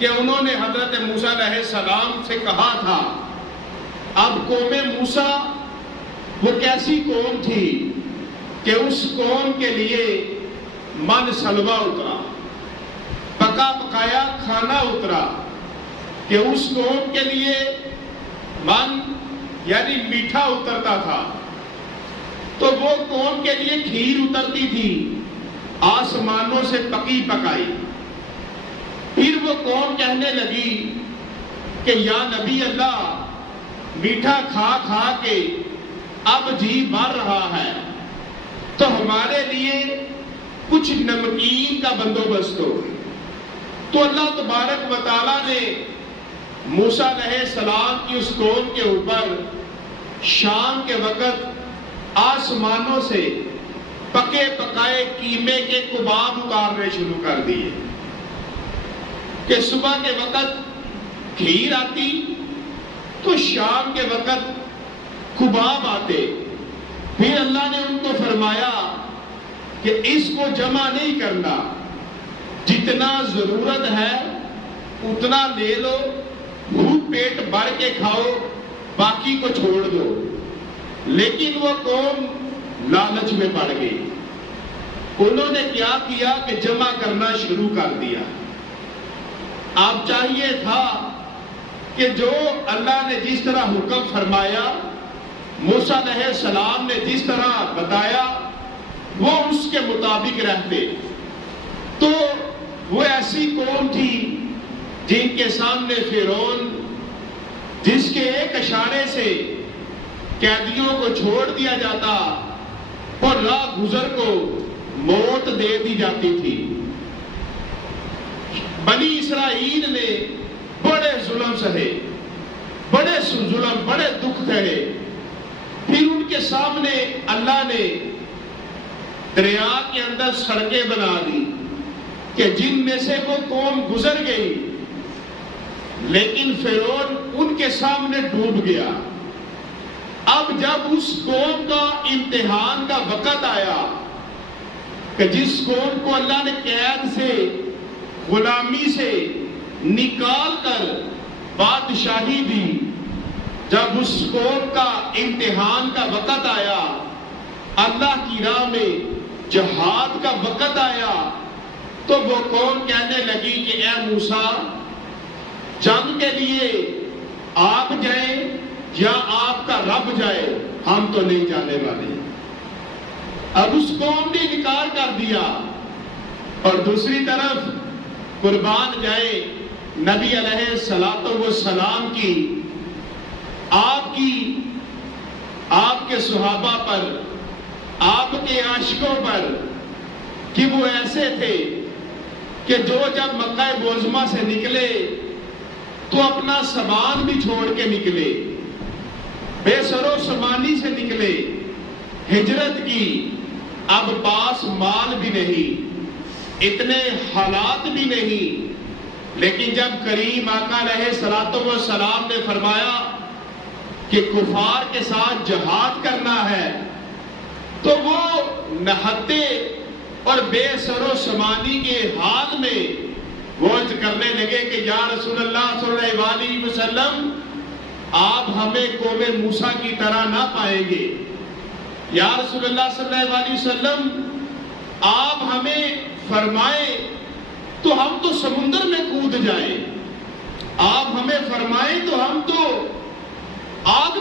کہ انہوں نے حضرت موسیٰ علیہ السلام سے کہا تھا. اب قوم موسیٰ وہ کیسی قوم تھی کہ اس قوم کے لیے من سلوہ اترا، پکا پکایا کھانا اترا، کہ اس قوم کے لیے من یعنی میٹھا اترتا تھا. تو وہ قوم کے لیے کھیر اترتی تھی آسمانوں سے پکی پکائی. پھر وہ قوم کہنے لگی کہ یا نبی اللہ، میٹھا کھا کھا کے اب جی بھر رہا ہے، تو ہمارے لیے کچھ نمکین کا بندوبست ہو. تو اللہ تبارک و تعالیٰ نے موسیٰ علیہ السلام کی اس قوم کے اوپر شام کے وقت آسمانوں سے پکے پکائے قیمے کے کباب اتارنے شروع کر دیے کہ صبح کے وقت کھیر آتی تو شام کے وقت کباب آتے. پھر اللہ نے ان کو فرمایا کہ اس کو جمع نہیں کرنا، جتنا ضرورت ہے اتنا لے لو، بھوک پیٹ بھر کے کھاؤ، باقی کو چھوڑ دو. لیکن وہ قوم لالچ میں پڑ گئی. انہوں نے کیا کیا کہ جمع کرنا شروع کر دیا. اب چاہیے تھا کہ جو اللہ نے جس طرح حکم فرمایا، موسیٰ علیہ السلام نے جس طرح بتایا، وہ اس کے مطابق رہتے. تو وہ ایسی قوم تھی جن کے سامنے فرعون، جس کے ایک اشارے سے قیدیوں کو چھوڑ دیا جاتا اور راہ گزر کو موت دے دی جاتی تھی. بنی اسرائیل نے بڑے ظلم سہے، بڑے ظلم، بڑے دکھ سہے. پھر ان کے سامنے اللہ نے دریا کے اندر سڑکیں بنا دی کہ جن میں سے وہ قوم گزر گئی، لیکن فرعون ان کے سامنے ڈوب گیا. اب جب اس قوم کا امتحان کا وقت آیا کہ جس قوم کو اللہ نے قید سے، غلامی سے نکال کر بادشاہی دی، جب اس قوم کا امتحان کا وقت آیا، اللہ کی راہ میں جہاد کا وقت آیا، تو وہ قوم کہنے لگی کہ اے موسیٰ، جنگ کے لیے آپ جائیں یا آپ کا رب جائے، ہم تو نہیں جانے والے. اب اس قوم نے انکار کر دیا. اور دوسری طرف قربان جائے نبی علیہ السلام کی آپ کے صحابہ پر، آپ کے عاشقوں پر، کہ وہ ایسے تھے کہ جو جب مکہ معظمہ سے نکلے تو اپنا سامان بھی چھوڑ کے نکلے، بے سر و سامانی سے نکلے، ہجرت کی. اب پاس مال بھی نہیں، اتنے حالات بھی نہیں، لیکن جب کریم آقا علیہ السلام نے فرمایا کہ کفار کے ساتھ جہاد کرنا ہے، تو وہ نہتے اور بے سر و سامانی کے حال میں وہ عرض کرنے لگے کہ یا رسول اللہ صلی اللہ علیہ وسلم، آپ ہمیں قوم موسیٰ کی طرح نہ پائیں گے. یا رسول اللہ صلی اللہ علیہ وسلم، آپ ہمیں فرمائیں تو ہم تو سمندر میں کود جائیں، آپ ہمیں فرمائیں تو ہم تو